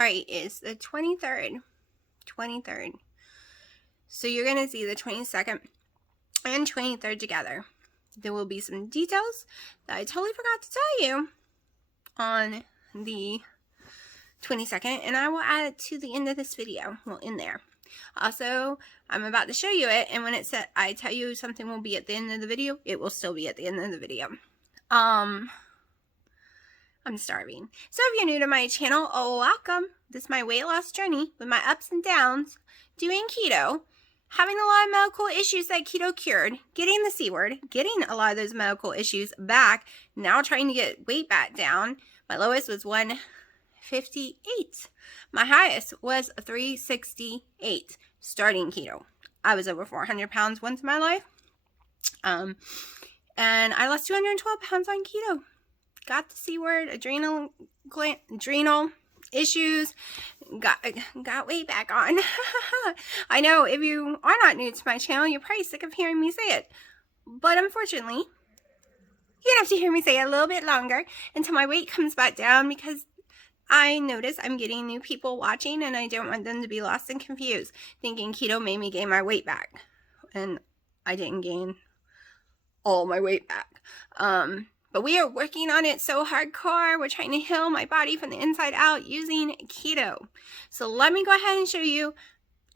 Alright, it's the 23rd. So you're going to see the 22nd and 23rd together. There will be some details that I totally forgot to tell you on the 22nd, and I will add it to the end of this video. Well, in there. Also, I'm about to show you it, and when it said I tell you something will be at the end of the video, it will still be at the end of the video. I'm starving. So if you're new to my channel, welcome. This is my weight loss journey with my ups and downs, doing keto, having a lot of medical issues that keto cured, getting the C word, getting a lot of those medical issues back, now trying to get weight back down. My lowest was 158. My highest was 368 starting keto. I was over 400 pounds once in my life. And I lost 212 pounds on keto. Got the C word, adrenal issues, got weight back on. I know if you are not new to my channel, you're probably sick of hearing me say it. But unfortunately, you're gonna have to hear me say it a little bit longer until my weight comes back down, because I notice I'm getting new people watching and I don't want them to be lost and confused, thinking keto made me gain my weight back. And I didn't gain all my weight back. But we are working on it so hardcore. We're trying to heal my body from the inside out using keto. So let me go ahead and show you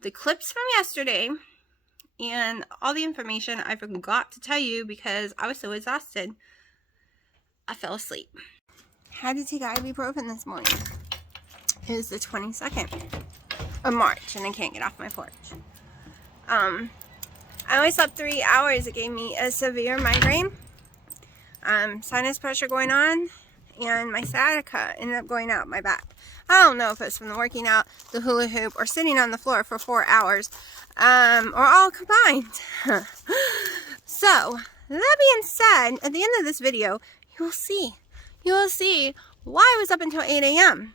the clips from yesterday and all the information I forgot to tell you because I was so exhausted. I fell asleep. Had to take ibuprofen this morning. It is the 22nd of March and I can't get off my porch. I only slept 3 hours. It gave me a severe migraine. Sinus pressure going on, and my sciatica ended up going out my back. I don't know if it's from the working out, the hula hoop, or sitting on the floor for 4 hours, or all combined. So, that being said, at the end of this video, you will see why I was up until 8 a.m.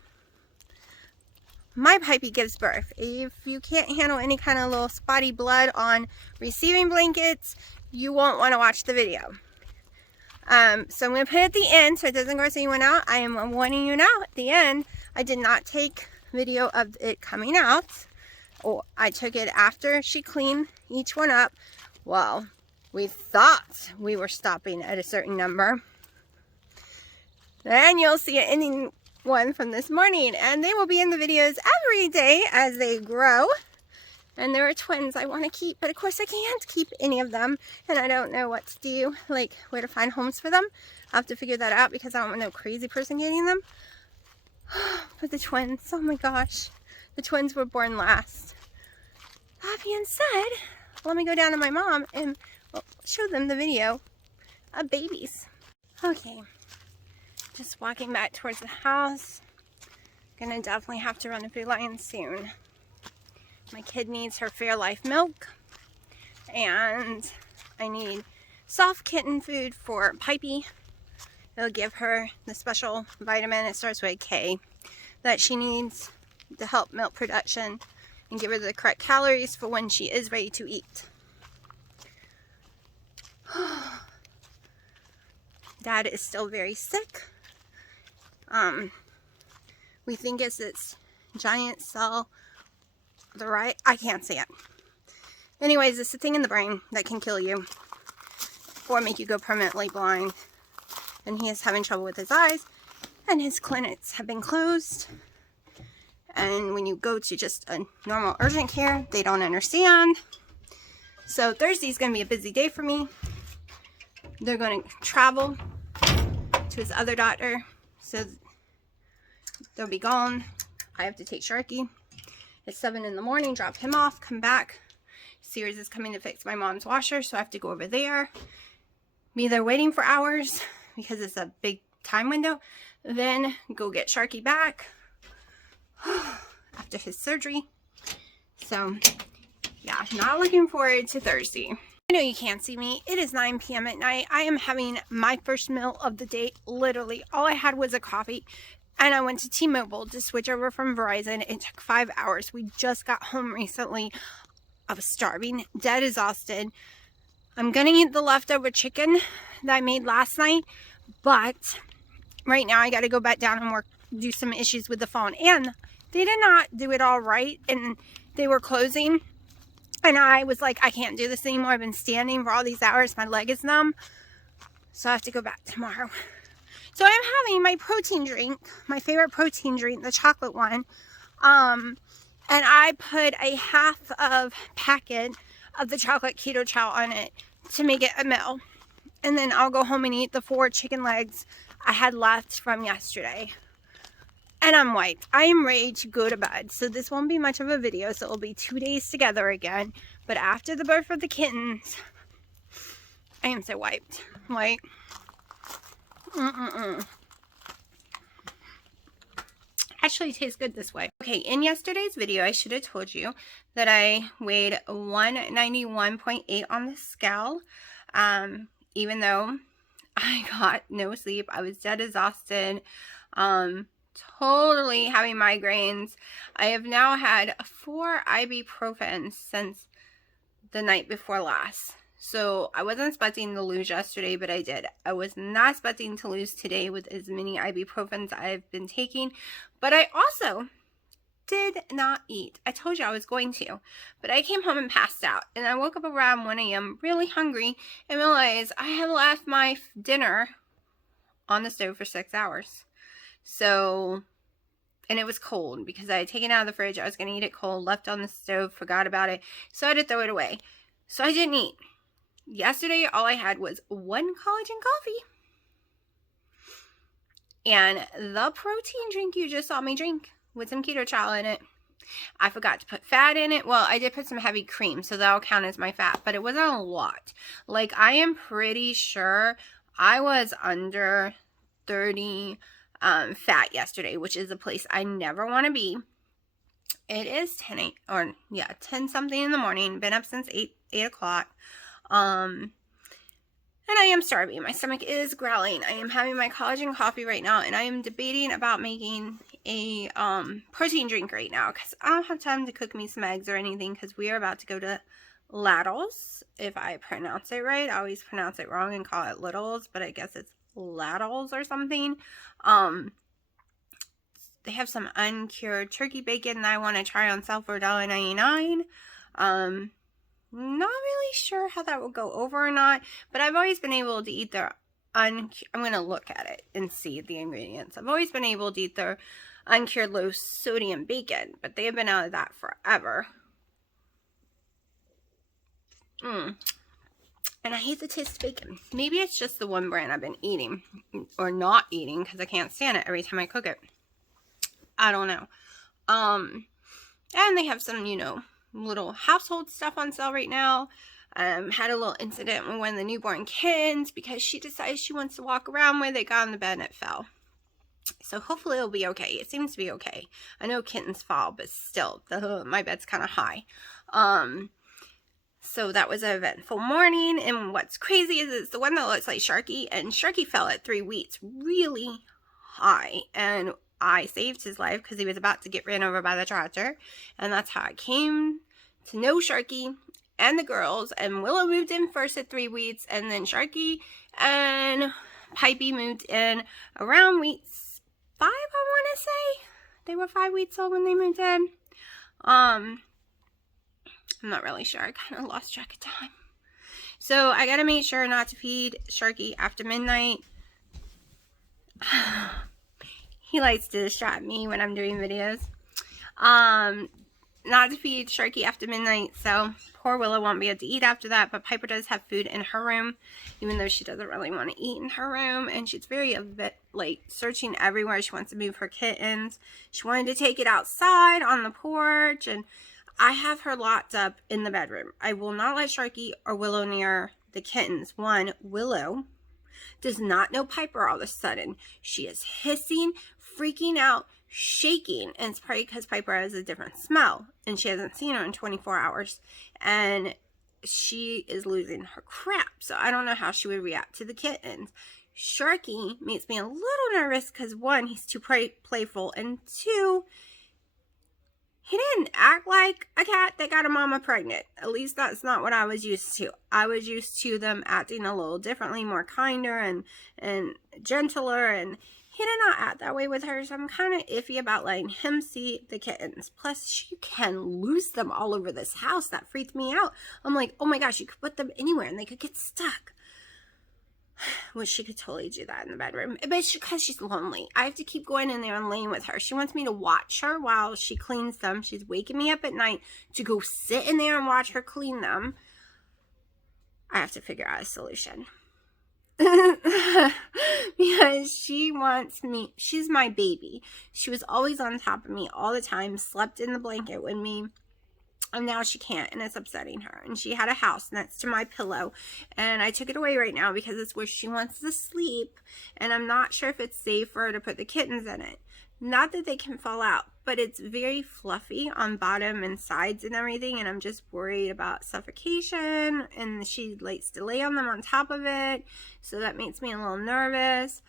My pipey gives birth. If you can't handle any kind of little spotty blood on receiving blankets, you won't want to watch the video. So I'm going to put it at the end so it doesn't gross anyone out. I am warning you now at the end. I did not take video of it coming out. Oh, I took it after she cleaned each one up. Well, we thought we were stopping at a certain number. Then you'll see an ending one from this morning. And they will be in the videos every day as they grow. And there are twins I want to keep, but of course I can't keep any of them. And I don't know what to do, like where to find homes for them. I'll have to figure that out because I don't want no crazy person getting them. But the twins, oh my gosh. The twins were born last. That being said, let me go down to my mom and show them the video of babies. Okay, just walking back towards the house. Gonna definitely have to run a feline soon. My kid needs her Fairlife milk, and I need soft kitten food for Pipey. It'll give her the special vitamin, it starts with a K, that she needs to help milk production and give her the correct calories for when she is ready to eat. Dad is still very sick. We think it's this giant cell. I can't say it. Anyways, it's a thing in the brain that can kill you or make you go permanently blind. And he is having trouble with his eyes, and his clinics have been closed. And when you go to just a normal urgent care, they don't understand. So Thursday's going to be a busy day for me. They're going to travel to his other doctor, so they'll be gone. I have to take Sharky. It's 7 in the morning, drop him off, come back. Sears is coming to fix my mom's washer, so I have to go over there. Be there waiting for hours because it's a big time window. Then go get Sharky back after his surgery. So, yeah, not looking forward to Thursday. I know you can't see me. It is 9 p.m. at night. I am having my first meal of the day. Literally, all I had was a coffee. And I went to T-Mobile to switch over from Verizon. It took 5 hours. We just got home recently. I was starving, dead exhausted. I'm going to eat the leftover chicken that I made last night. But right now I got to go back down and work do some issues with the phone. And they did not do it all right, and they were closing. And I was like, I can't do this anymore. I've been standing for all these hours. My leg is numb. So I have to go back tomorrow. So I'm having my protein drink, my favorite protein drink, the chocolate one. And I put a half of packet of the chocolate keto chow on it to make it a meal. And then I'll go home and eat the 4 chicken legs I had left from yesterday. And I'm wiped. I am ready to go to bed. So this won't be much of a video. So it'll be 2 days together again. But after the birth of the kittens, I am so wiped. Like, actually tastes good this way. Okay, in yesterday's video, I should have told you that I weighed 191.8 on the scale. Even though I got no sleep, I was dead exhausted. Totally having migraines. I have now had 4 ibuprofen since the night before last. So I wasn't expecting to lose yesterday, but I did. I was not expecting to lose today with as many ibuprofens I've been taking. But I also did not eat. I told you I was going to. But I came home and passed out. And I woke up around 1 a.m. really hungry and realized I had left my dinner on the stove for 6 hours. So, and it was cold because I had taken it out of the fridge. I was going to eat it cold, left on the stove, forgot about it. So I had to throw it away. So I didn't eat. Yesterday, all I had was 1 collagen coffee. And the protein drink you just saw me drink with some keto chow in it. I forgot to put fat in it. Well, I did put some heavy cream, so that'll count as my fat. But it wasn't a lot. Like, I am pretty sure I was under 30 fat yesterday, which is a place I never want to be. It is 10 something in the morning. Been up since 8 o'clock. And I am starving. My stomach is growling. I am having my collagen coffee right now, and I am debating about making a protein drink right now because I don't have time to cook me some eggs or anything because we are about to go to Laddles. If I pronounce it right, I always pronounce it wrong and call it Littles, but I guess it's Laddles or something. They have some uncured turkey bacon that I want to try on sale for $1.99. Not really sure how that will go over or not, but I've always been able to eat their I'm going to look at it and see the ingredients. I've always been able to eat their uncured low sodium bacon, but they have been out of that forever. And I hate the taste of bacon. Maybe it's just the one brand I've been eating or not eating because I can't stand it every time I cook it. I don't know. And they have some, little household stuff on sale right now. Had a little incident with one of the newborn kittens because she decided she wants to walk around with it, got on the bed and it fell. So hopefully it'll be okay. It seems to be okay. I know kittens fall, but still, my bed's kind of high. So that was an eventful morning, and what's crazy is it's the one that looks like Sharky, and Sharky fell at 3 weeks really high, and I saved his life because he was about to get ran over by the tractor, and that's how I came to know Sharky and the girls. And Willow moved in first at 3 weeks, and then Sharky and Pipey moved in around weeks 5, I want to say. They were 5 weeks old when they moved in. I'm not really sure. I kind of lost track of time. So I got to make sure not to feed Sharky after midnight. He likes to distract me when I'm doing videos. Not to feed Sharky after midnight, so poor Willow won't be able to eat after that, but Piper does have food in her room, even though she doesn't really want to eat in her room, and she's very, searching everywhere. She wants to move her kittens. She wanted to take it outside on the porch, and I have her locked up in the bedroom. I will not let Sharky or Willow near the kittens. One, Willow does not know Piper all of a sudden. She is hissing, freaking out, shaking, and it's probably because Piper has a different smell, and she hasn't seen her in 24 hours, and she is losing her crap, so I don't know how she would react to the kittens. Sharky makes me a little nervous because, one, he's too playful, and two, he didn't act like a cat that got a mama pregnant. At least that's not what I was used to. I was used to them acting a little differently, more kinder and gentler, and he not act that way with her, so I'm kind of iffy about letting him see the kittens. Plus, she can lose them all over this house. That freaked me out. I'm like, oh my gosh, you could put them anywhere and they could get stuck. Which she could totally do that in the bedroom. But it's because she's lonely. I have to keep going in there and laying with her. She wants me to watch her while she cleans them. She's waking me up at night to go sit in there and watch her clean them. I have to figure out a solution. Because she wants me. She's my baby. She was always on top of me all the time, slept in the blanket with me. And now she can't, and it's upsetting her. And she had a house next to my pillow, and I took it away right now because it's where she wants to sleep, and I'm not sure if it's safe for her to put the kittens in it. Not that they can fall out, but it's very fluffy on bottom and sides and everything, and I'm just worried about suffocation, and she likes to lay on them on top of it, so that makes me a little nervous.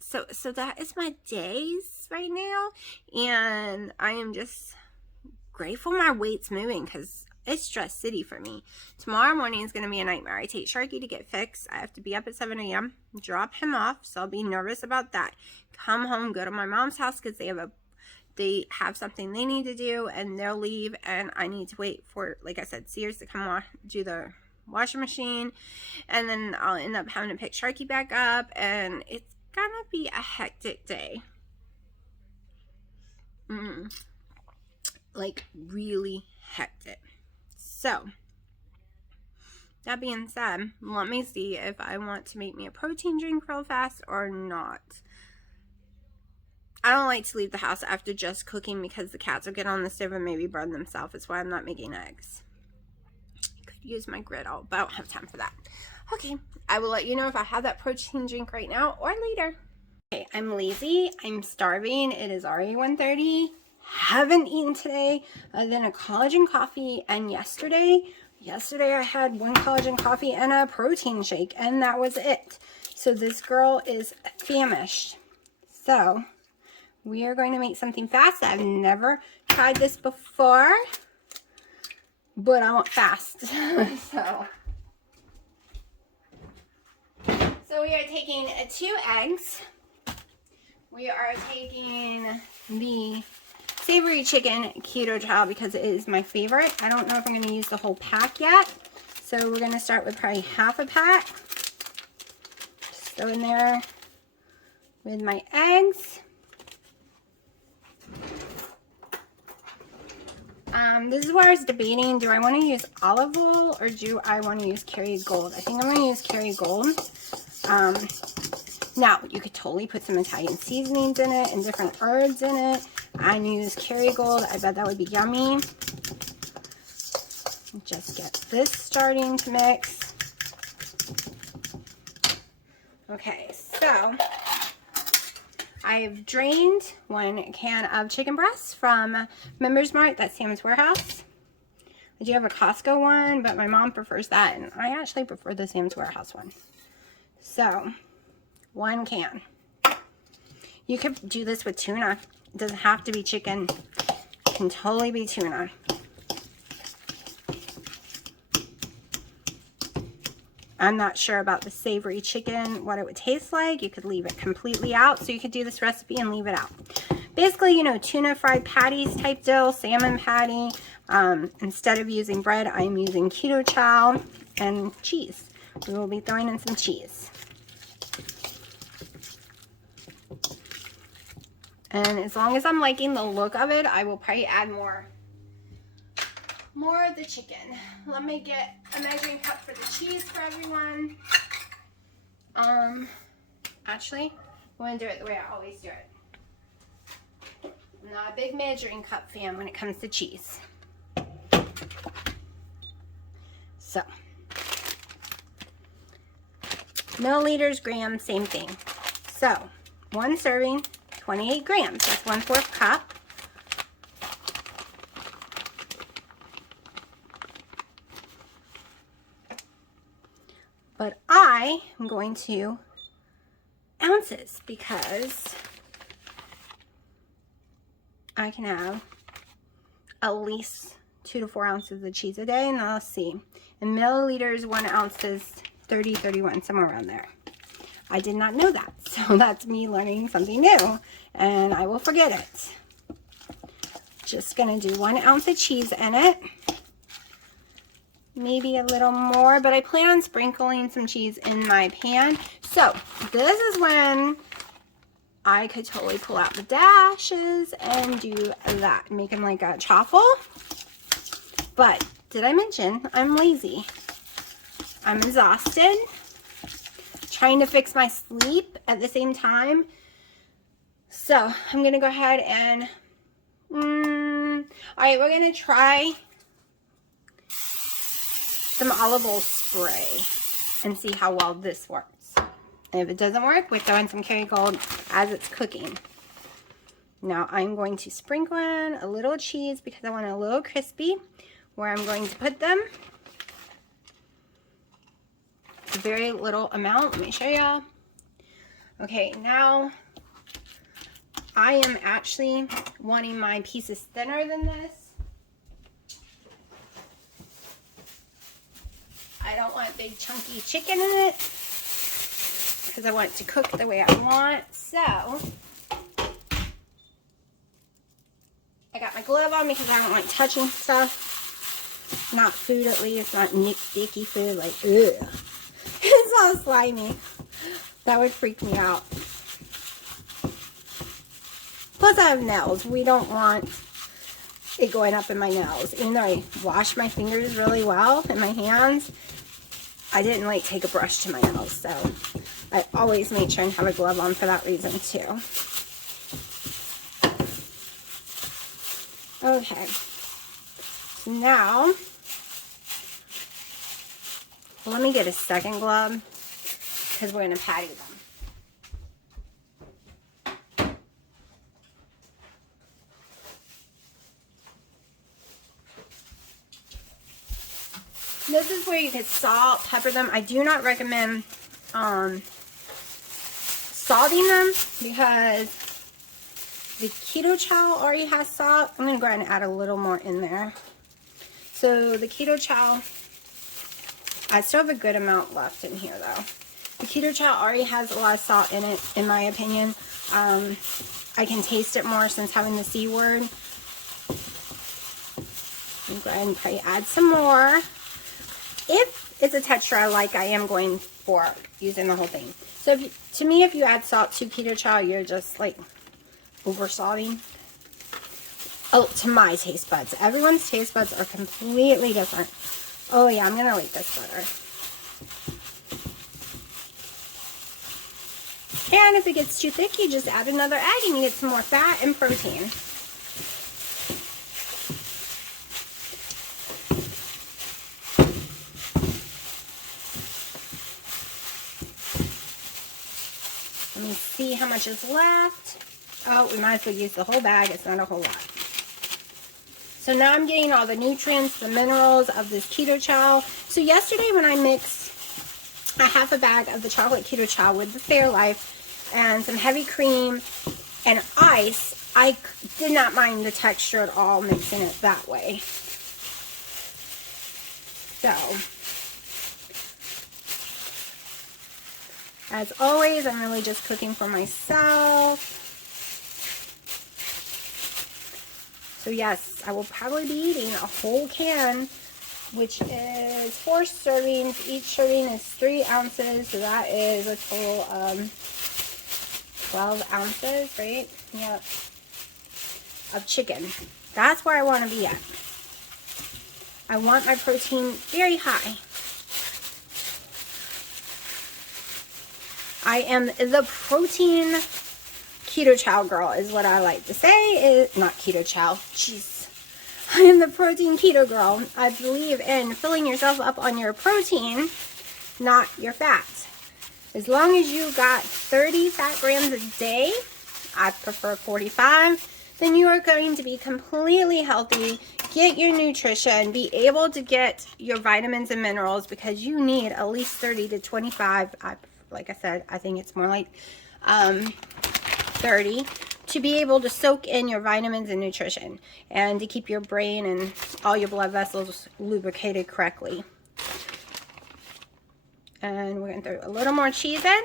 So that is my days right now, and I am just grateful my weight's moving because it's stress city for me. Tomorrow morning is going to be a nightmare. I take Sharky to get fixed. I have to be up at 7 a.m. drop him off, so I'll be nervous about that. Come home, go to my mom's house because they have something they need to do, and they'll leave, and I need to wait for, like I said, Sears to come do the washing machine, and then I'll end up having to pick Sharky back up, and it's gonna be a hectic day. Like really hectic. So that being said, let me see if I want to make me a protein drink real fast or not. I don't like to leave the house after just cooking because the cats will get on the stove and maybe burn themselves. That's why I'm not making eggs. I could use my griddle, but I don't have time for that. Okay, I will let you know if I have that protein drink right now or later. Okay, I'm lazy. I'm starving. It is already 1:30. Haven't eaten today other than a collagen coffee, and yesterday I had one collagen coffee and a protein shake, and that was it. So this girl is famished. So we are going to make something fast. I've never tried this before, but I want fast. So we are taking 2 eggs. We are taking the savory chicken keto child because it is my favorite. I don't know if I'm going to use the whole pack yet, so we're going to start with probably half a pack. Just throw in there with my eggs. This is where I was debating, do I want to use olive oil or do I want to use Kerrygold? I think I'm going to use Kerrygold. Now, you could totally put some Italian seasonings in it and different herbs in it. I use Kerrygold. I bet that would be yummy. Just get this starting to mix. Okay, so I've drained 1 can of chicken breasts from Members Mart. That's Sam's Warehouse. I do have a Costco one, but my mom prefers that, and I actually prefer the Sam's Warehouse one. So 1 can. You could do this with tuna. It doesn't have to be chicken. It can totally be tuna. I'm not sure about the savory chicken, what it would taste like. You could leave it completely out. So you could do this recipe and leave it out. Basically, you know, tuna fried patties type deal, salmon patty. Instead of using bread, I'm using keto chow and cheese. We will be throwing in some cheese. And as long as I'm liking the look of it, I will probably add more of the chicken. Let me get a measuring cup for the cheese for everyone. Actually, I'm going to do it the way I always do it. I'm not a big measuring cup fan when it comes to cheese. So, milliliters, grams, same thing. So, 1 serving, 28 grams. That's 1/4 cup. But I am going to ounces because I can have at least 2 to 4 ounces of cheese a day. And let's see, in milliliters, 1 ounce is 30, 31, somewhere around there. I did not know that. So that's me learning something new, and I will forget it. Just gonna do 1 ounce of cheese in it. Maybe a little more, but I plan on sprinkling some cheese in my pan. So this is when I could totally pull out the dashes and do that. Make them like a chaffle. But did I mention I'm lazy? I'm exhausted. Trying to fix my sleep at the same time. So I'm going to go ahead and... Alright, we're going to try some olive oil spray and see how well this works. And if it doesn't work, we throw in some Kerrygold as it's cooking. Now I'm going to sprinkle in a little cheese because I want it a little crispy. Where I'm going to put them. A very little amount. Let me show y'all. Okay, now I am actually wanting my pieces thinner than this. I don't want big chunky chicken in it because I want it to cook the way I want. So I got my glove on because I don't like touching stuff. Not food, at least. Not sticky food. Like, ugh. It's all slimy. That would freak me out. Plus I have nails. We don't want it going up in my nails. Even though I wash my fingers really well and my hands, I didn't like take a brush to my nails. So I always make sure and have a glove on for that reason too. Okay. So now, let me get a second glove because we're going to patty them. This is where you could salt, pepper them. I do not recommend salting them because the keto chow already has salt. I'm going to go ahead and add a little more in there. So the keto chow, I still have a good amount left in here though. The keto chow already has a lot of salt in it, in my opinion. I can taste it more since having the C word. I'll go ahead and probably add some more. If it's a texture I like, I am going for using the whole thing. So to me, if you add salt to keto chow, you're just like over salting. Oh, to my taste buds. Everyone's taste buds are completely different. Oh yeah, I'm gonna like this better. And if it gets too thick, you just add another egg and you get some more fat and protein. Let me see how much is left. Oh, we might as well use the whole bag. It's not a whole lot. So now I'm getting all the nutrients, the minerals of this keto chow. So yesterday when I mixed a half a bag of the chocolate keto chow with the Fairlife and some heavy cream and ice, I did not mind the texture at all mixing it that way. So, as always, I'm really just cooking for myself. So yes, I will probably be eating a whole can, which is 4 servings. Each serving is 3 ounces, so that is a total of 12 ounces, right? Yep. Of chicken. That's where I want to be at. I want my protein very high. I am the protein keto chow girl is what I like to say. Is not keto chow. Jeez. I am the protein keto girl. I believe in filling yourself up on your protein, not your fat. As long as you got 30 fat grams a day, I prefer 45, then you are going to be completely healthy, get your nutrition, be able to get your vitamins and minerals because you need at least 30 to 25. Like I said, I think it's more like 30 to be able to soak in your vitamins and nutrition and to keep your brain and all your blood vessels lubricated correctly. And we're going to throw a little more cheese in.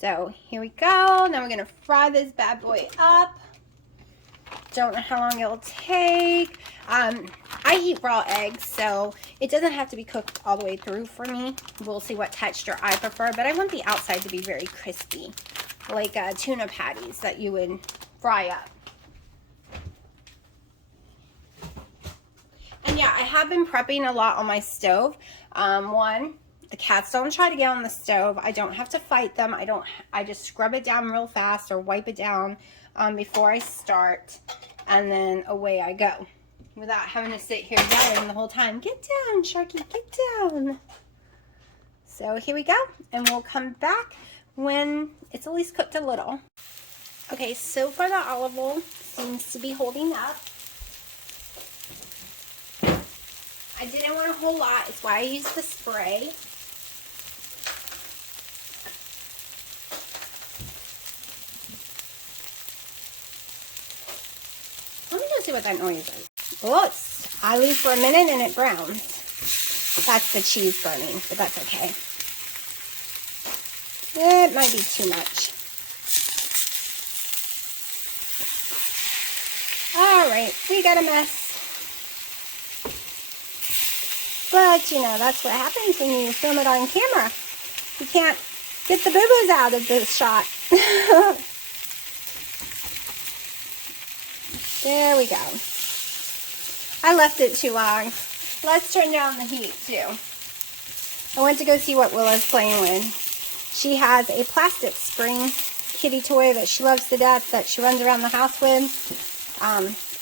So here we go. Now we're gonna fry this bad boy up. Don't know how long it'll take. I eat raw eggs, so it doesn't have to be cooked all the way through for me. We'll see what texture I prefer, but I want the outside to be very crispy, like tuna patties that you would fry up. And yeah, I have been prepping a lot on my stove. One, the cats don't try to get on the stove. I don't have to fight them. I just scrub it down real fast or wipe it down before I start, and then away I go without having to sit here yelling the whole time. Get down, Sharky, get down. So here we go, and we'll come back when it's at least cooked a little. Okay, so far the olive oil seems to be holding up. I didn't want a whole lot. It's why I used the spray. Let me go see what that noise is. Oh, I leave for a minute and it browns. That's the cheese burning, but that's okay. It might be too much. All right, we got a mess. But, you know, that's what happens when you film it on camera. You can't get the boo-boos out of this shot. There we go. I left it too long. Let's turn down the heat, too. I went to go see what Willa's playing with. She has a plastic spring kitty toy that she loves to death that she runs around the house with.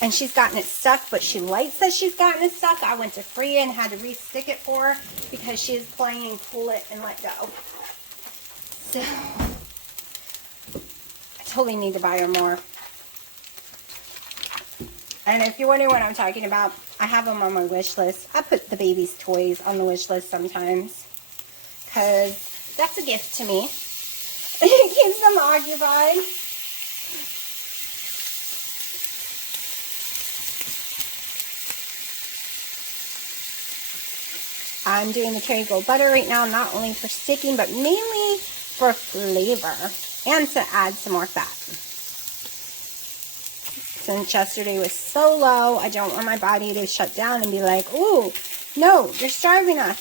And she's gotten it stuck, but she likes that she's gotten it stuck. I went to free it and had to re-stick it for her because she is playing pull it and let go. So, I totally need to buy her more. And if you're wondering what I'm talking about, I have them on my wish list. I put the baby's toys on the wish list sometimes because that's a gift to me. It keeps them occupied. I'm doing the Kerrygold butter right now, not only for sticking, but mainly for flavor and to add some more fat. Since yesterday was so low, I don't want my body to shut down and be like, ooh, no, you're starving us.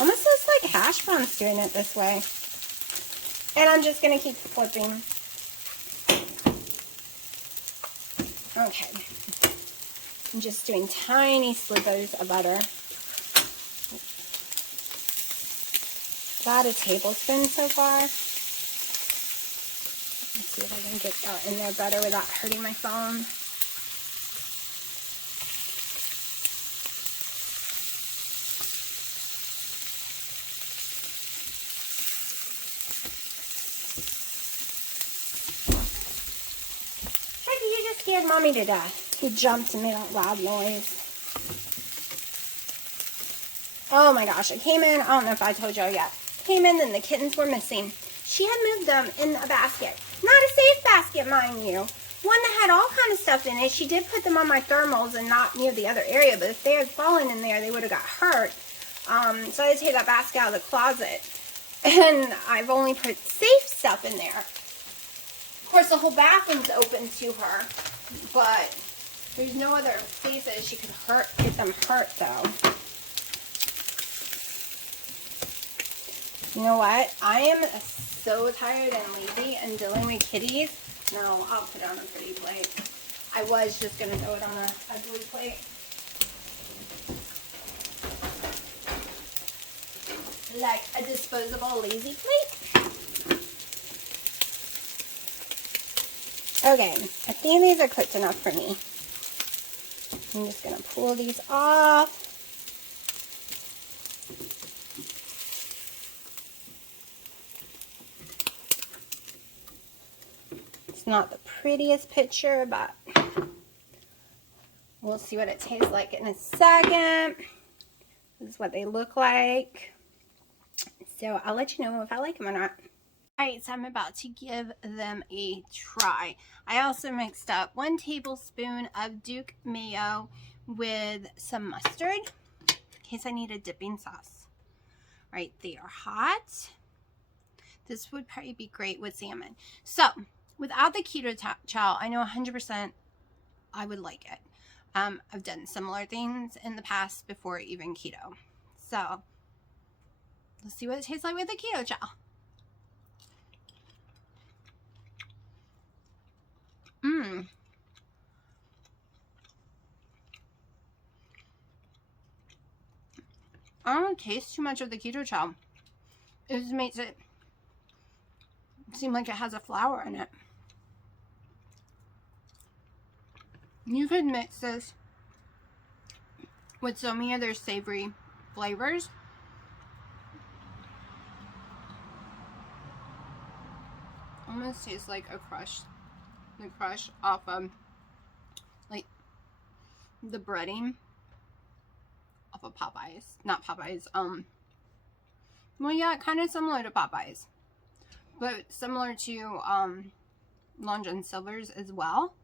Almost looks like hash browns doing it this way. And I'm just going to keep flipping. Okay, I'm just doing tiny slivers of butter. About a tablespoon so far. Let's see if I can get that in there better without hurting my phone. You just scared Mommy to death. He jumped and made a loud noise. Oh my gosh, I came in, I don't know if I told y'all yet. Came in and the kittens were missing. She had moved them in a basket. Not a safe basket, mind you. One that had all kind of stuff in it. She did put them on my thermals and not near the other area, but if they had fallen in there, they would have got hurt. So I had to take that basket out of the closet. And I've only put safe stuff in there. Of course, the whole bathroom's open to her, but there's no other places she could get them hurt, though. You know what? I am so tired and lazy and dealing with kitties. No, I'll put it on a pretty plate. I was just going to throw it on a ugly plate. Like a disposable lazy plate. Okay, I think these are cooked enough for me. I'm just going to pull these off. It's not the prettiest picture, but we'll see what it tastes like in a second. This is what they look like. So I'll let you know if I like them or not. Alright, so I'm about to give them a try. I also mixed up 1 tablespoon of Duke mayo with some mustard, case I need a dipping sauce. Right, they are hot. This would probably be great with salmon. So, without the keto chow, I know 100% I would like it. I've done similar things in the past before even keto. So, let's see what it tastes like with the keto chow. I don't taste too much of the keto chow. It just makes it seem like it has a flour in it. You could mix this with so many other savory flavors. Almost tastes like the crush off of like the breading off of Popeyes. Not Popeyes, well, yeah, kind of similar to Popeyes, but similar to Long John Silver's as well.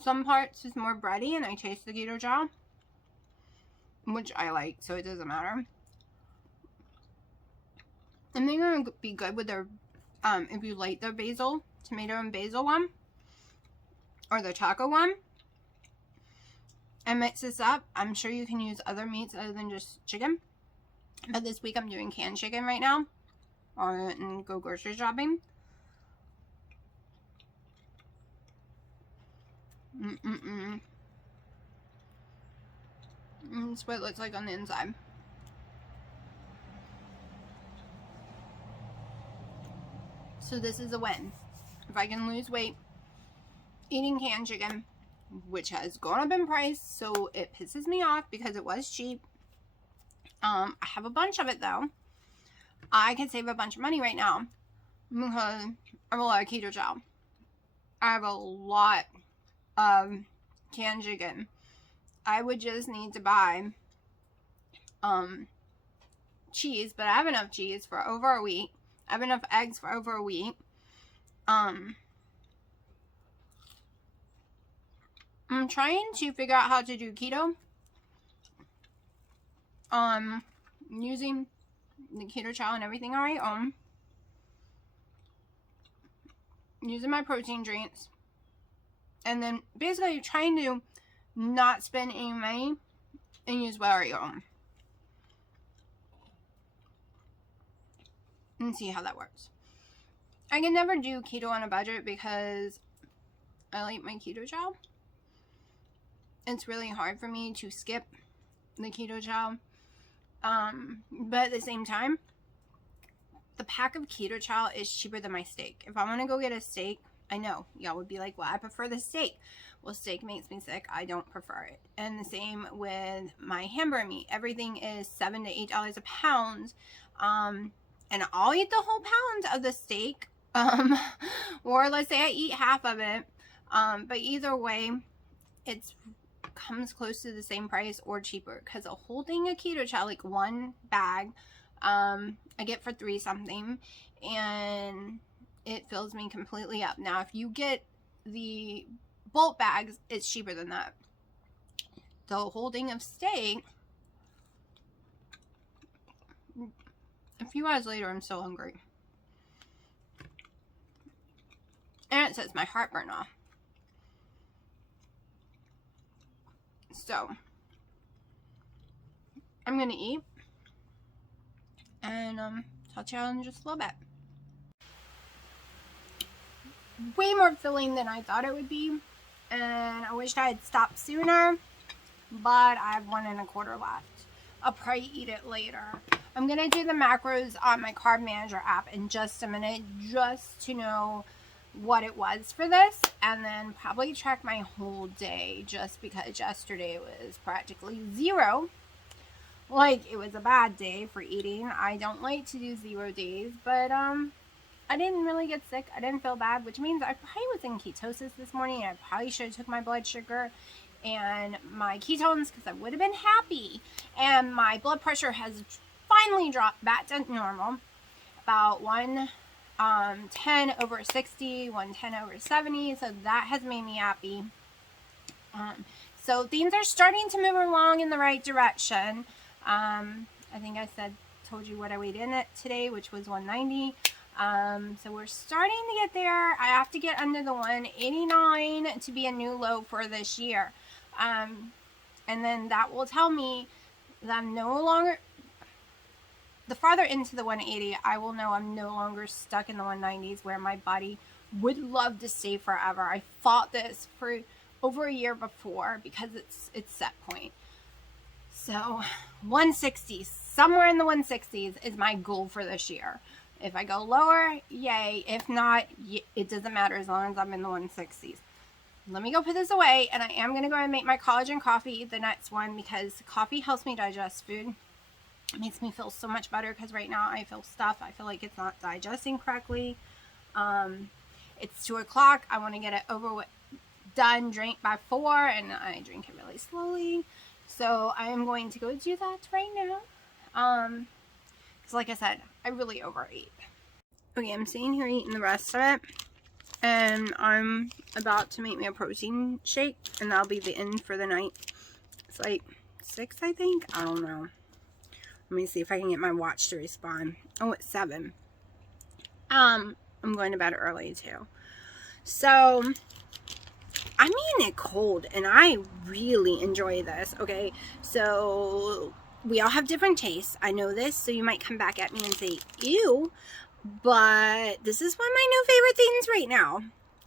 Some parts is more bready, and I taste the keto chow, which I like, so it doesn't matter. And they're gonna be good with their if you like their basil, tomato and basil one, or the taco one, and mix this up. I'm sure you can use other meats other than just chicken, but this week I'm doing canned chicken right now, and go grocery shopping. That's what it looks like on the inside. So this is a win. If I can lose weight eating canned chicken, which has gone up in price, so it pisses me off because it was cheap. I have a bunch of it though. I could save a bunch of money right now because I have a lot of keto chow. I have a lot of canned chicken. I would just need to buy cheese, but I have enough cheese for over a week. I have enough eggs for over a week. I'm trying to figure out how to do keto. Using the keto chow and everything on my own. Using my protein drinks. And then basically trying to not spend any money and use what I own. And see how that works. I can never do keto on a budget because I like my keto chow. It's really hard for me to skip the keto chow. But at the same time, the pack of keto chow is cheaper than my steak. If I want to go get a steak, I know y'all would be like, well, I prefer the steak. Well, steak makes me sick. I don't prefer it. And the same with my hamburger meat. Everything is $7 to $8 a pound. And I'll eat the whole pound of the steak. Or let's say I eat half of it. But either way, it's comes close to the same price or cheaper, because a whole thing of keto chow, like one bag, I get for $3 something, and it fills me completely up. Now if you get the bulk bags, it's cheaper than that. The whole thing of steak, a few hours later I'm so hungry, and it sets my heartburn off. So I'm gonna eat, and talk to y'all in just a little bit. Way more filling than I thought it would be, and I wished I had stopped sooner, but I have 1 1/4 left. I'll probably eat it later. I'm gonna do the macros on my carb manager app in just a minute, just to know what it was for this, and then probably track my whole day, just because yesterday was practically zero. Like, it was a bad day for eating. I don't like to do 0 days, but I didn't really get sick. I didn't feel bad, which means I probably was in ketosis this morning. I probably should have took my blood sugar and my ketones, because I would have been happy. And my blood pressure has finally dropped back to normal. About 10 over 60, 110 over 70. So that has made me happy. So things are starting to move along in the right direction. I think I told you what I weighed in at today, which was 190. So we're starting to get there. I have to get under the 189 to be a new low for this year. And then that will tell me that I'm no longer, the farther into the 180, I will know I'm no longer stuck in the 190s where my body would love to stay forever. I fought this for over a year before because it's set point. So 160s, somewhere in the 160s is my goal for this year. If I go lower, yay. If not, it doesn't matter as long as I'm in the 160s. Let me go put this away, and I am going to go and make my collagen coffee the next one because coffee helps me digest food. It makes me feel so much better because right now I feel stuffed. I feel like it's not digesting correctly. It's 2 o'clock. I want to get it over with, done, drink by 4, and I drink it really slowly. So I am going to go do that right now. Because like I said, I really overate. Okay, I'm sitting here eating the rest of it. And I'm about to make me a protein shake. And that'll be the end for the night. It's like 6, I think. I don't know. Let me see if I can get my watch to respond. Oh, it's 7. I'm going to bed early too. So I'm eating it cold and I really enjoy this. Okay, so we all have different tastes. I know this, so you might come back at me and say, ew, but this is one of my new favorite things right now.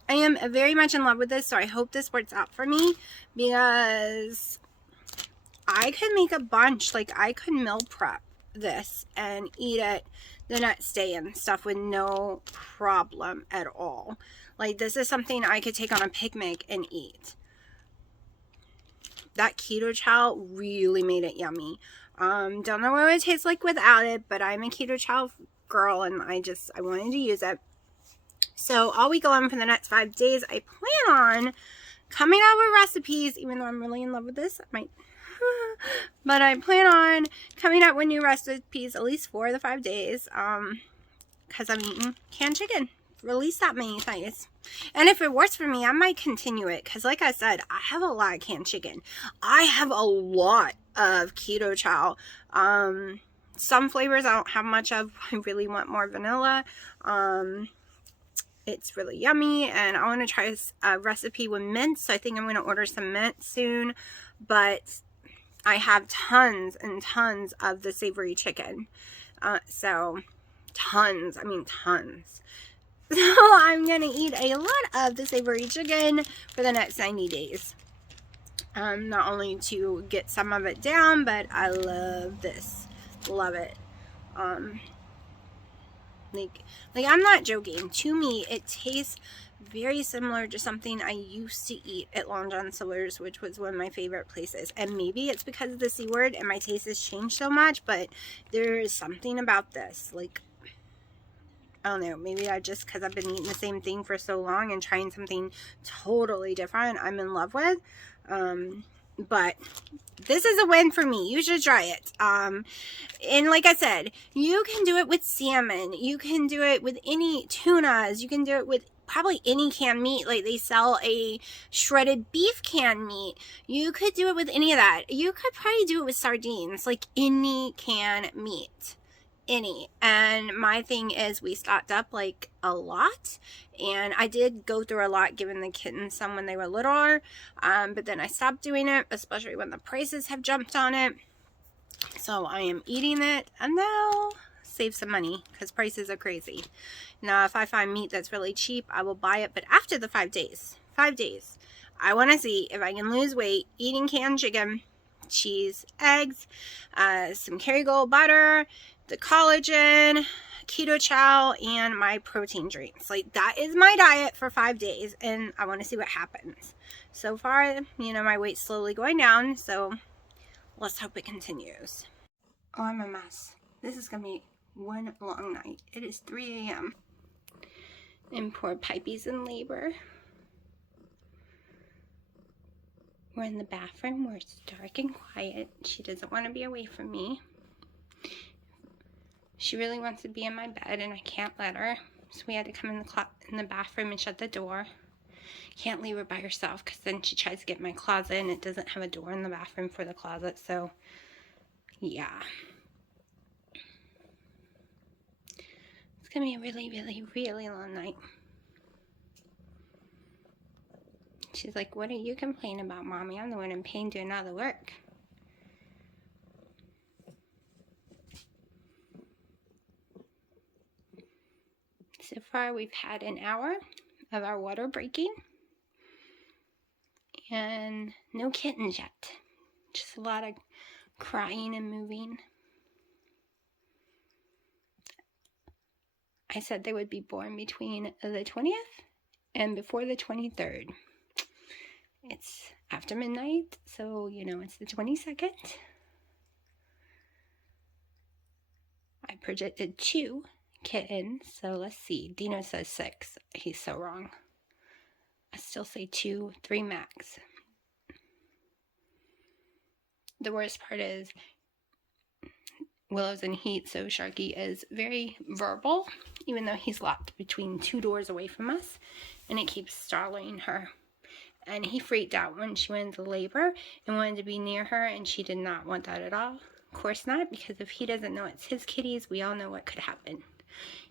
I am very much in love with this, so I hope this works out for me because I could make a bunch. Like, I could meal prep this and eat it the next day and stuff with no problem at all. Like, this is something I could take on a picnic and eat. That keto chow really made it yummy. Don't know what it tastes like without it, but I'm a keto chow girl and I wanted to use it. So all week long for the next 5 days, I plan on coming out with recipes, even though I'm really in love with this. But I plan on coming out with new recipes at least 4 of the 5 days. Because I'm eating canned chicken. Release that many times. And if it works for me, I might continue it. Because like I said, I have a lot of canned chicken. I have a lot of keto chow. Some flavors I don't have much of. I really want more vanilla. It's really yummy. And I want to try a recipe with mint. So I think I'm going to order some mint soon. But I have tons and tons of the savory chicken. So tons. I mean tons. So I'm going to eat a lot of the savory chicken for the next 90 days. Not only to get some of it down, but I love this. Love it. Like I'm not joking. To me, it tastes very similar to something I used to eat at Long John Silver's, which was one of my favorite places. And maybe it's because of the C word and my taste has changed so much, but there is something about this. Like, I don't know, maybe because I've been eating the same thing for so long and trying something totally different I'm in love with. But this is a win for me. You should try it. And like I said, you can do it with salmon. You can do it with any tunas. You can do it with probably any canned meat. Like they sell a shredded beef canned meat. You could do it with any of that. You could probably do it with sardines. Like any canned meat. Any. And my thing is we stocked up like a lot, and I did go through a lot giving the kittens some when they were littler, but then I stopped doing it, especially when the prices have jumped on it. So I am eating it and now save some money because prices are crazy. Now if I find meat that's really cheap, I will buy it, but after the 5 days I want to see if I can lose weight eating canned chicken, cheese, eggs, some Kerrygold butter, the collagen, keto chow, and my protein drinks. Like, that is my diet for 5 days, and I want to see what happens. So far, you know, my weight's slowly going down, so let's hope it continues. Oh, I'm a mess. This is going to be one long night. It is 3 a.m. and poor Pipey's in labor. We're in the bathroom where it's dark and quiet. She doesn't want to be away from me. She really wants to be in my bed and I can't let her. So we had to come in the bathroom and shut the door. Can't leave her by herself because then she tries to get in my closet and it doesn't have a door in the bathroom for the closet. So, yeah. It's going to be a really, really, really long night. She's like, what are you complaining about, Mommy? I'm the one in pain doing all the work. So far, we've had an hour of our water breaking. And no kittens yet. Just a lot of crying and moving. I said they would be born between the 20th and before the 23rd. It's after midnight, so you know it's the 22nd. I projected 2 kittens, so let's see. Dino says 6. He's so wrong. I still say 2, 3 max. The worst part is Willow's in heat, so Sharky is very verbal, even though he's locked between 2 doors away from us, and it keeps startling her. And he freaked out when she went into labor and wanted to be near her, and she did not want that at all. Of course not, because if he doesn't know it's his kitties, we all know what could happen.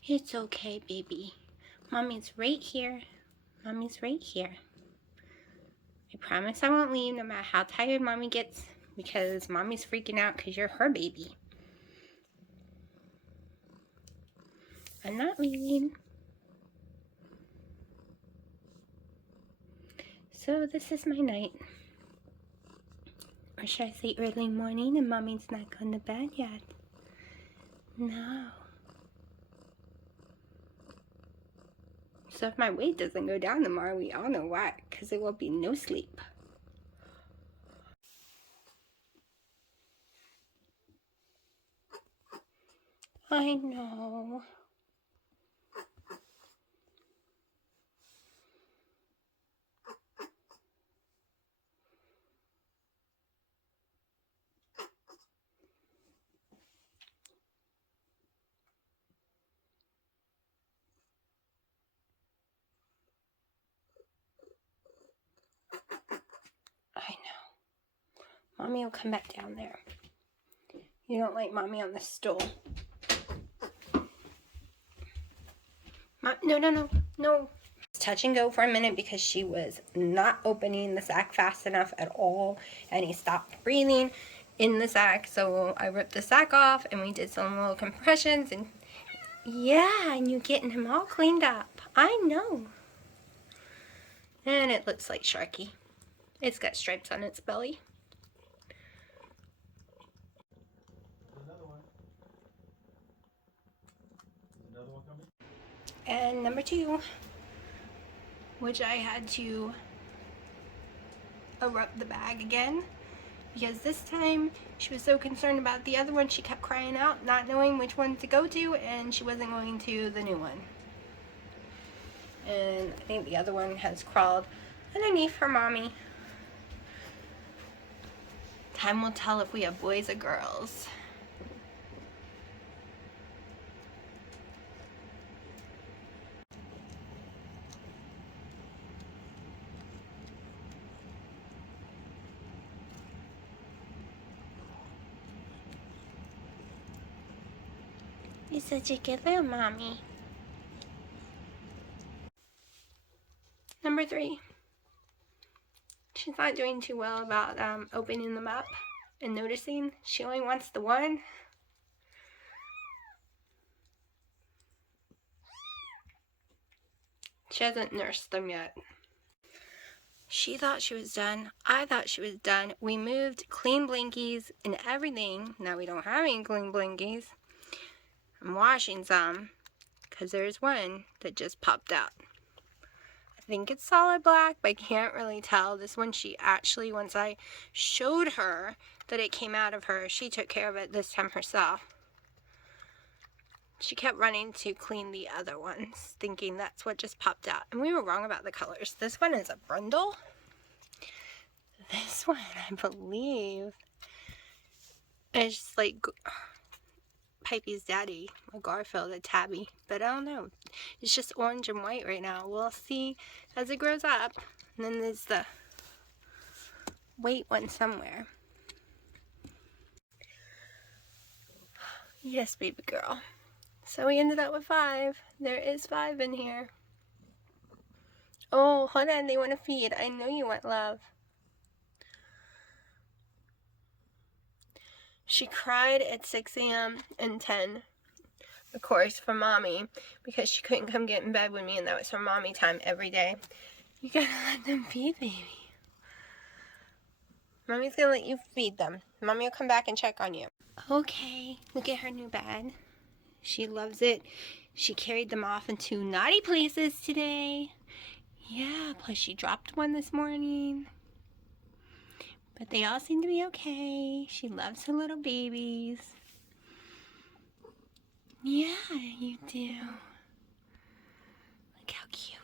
It's okay, baby. Mommy's right here. Mommy's right here. I promise I won't leave no matter how tired Mommy gets, because Mommy's freaking out because you're her baby. I'm not leaving. So this is my night. Or should I say early morning and Mommy's not gone to bed yet? No. So if my weight doesn't go down tomorrow, we all know why, because there will be no sleep. I know. I know. Mommy will come back down there. You don't like Mommy on the stool. No. Touch and go for a minute because she was not opening the sack fast enough at all, and he stopped breathing in the sack, so I ripped the sack off and we did some little compressions, and yeah, and you're getting him all cleaned up. I know. And it looks like Sharky. It's got stripes on its belly. Another one coming? And number 2, which I had to erupt the bag again, because this time she was so concerned about the other one, she kept crying out, not knowing which one to go to, and she wasn't going to the new one. And I think the other one has crawled underneath her mommy. Time will tell if we have boys or girls. You're such a good little mommy. Number 3. She's not doing too well about opening them up and noticing. She only wants the one. She hasn't nursed them yet. She thought she was done. I thought she was done. We moved clean blankies and everything. Now we don't have any clean blankies. I'm washing some because there's one that just popped out. I think it's solid black, but I can't really tell. This one, she actually, once I showed her that it came out of her, she took care of it this time herself. She kept running to clean the other ones, thinking that's what just popped out. And we were wrong about the colors. This one is a brindle. This one, I believe, is just like Pipey's daddy, a Garfield, a tabby. But I don't know. It's just orange and white right now. We'll see as it grows up. And then there's the white one somewhere. Yes, baby girl. So we ended up with 5. There is 5 in here. Oh, hold on. They want to feed. I know you want love. She cried at 6 a.m. and 10, of course, for mommy, because she couldn't come get in bed with me, and that was for mommy time every day. You gotta let them feed, baby. Mommy's gonna let you feed them. Mommy will come back and check on you. Okay, look at her new bed. She loves it. She carried them off into naughty places today. Yeah, plus she dropped one this morning. But they all seem to be okay. She loves her little babies. Yeah, you do. Look how cute.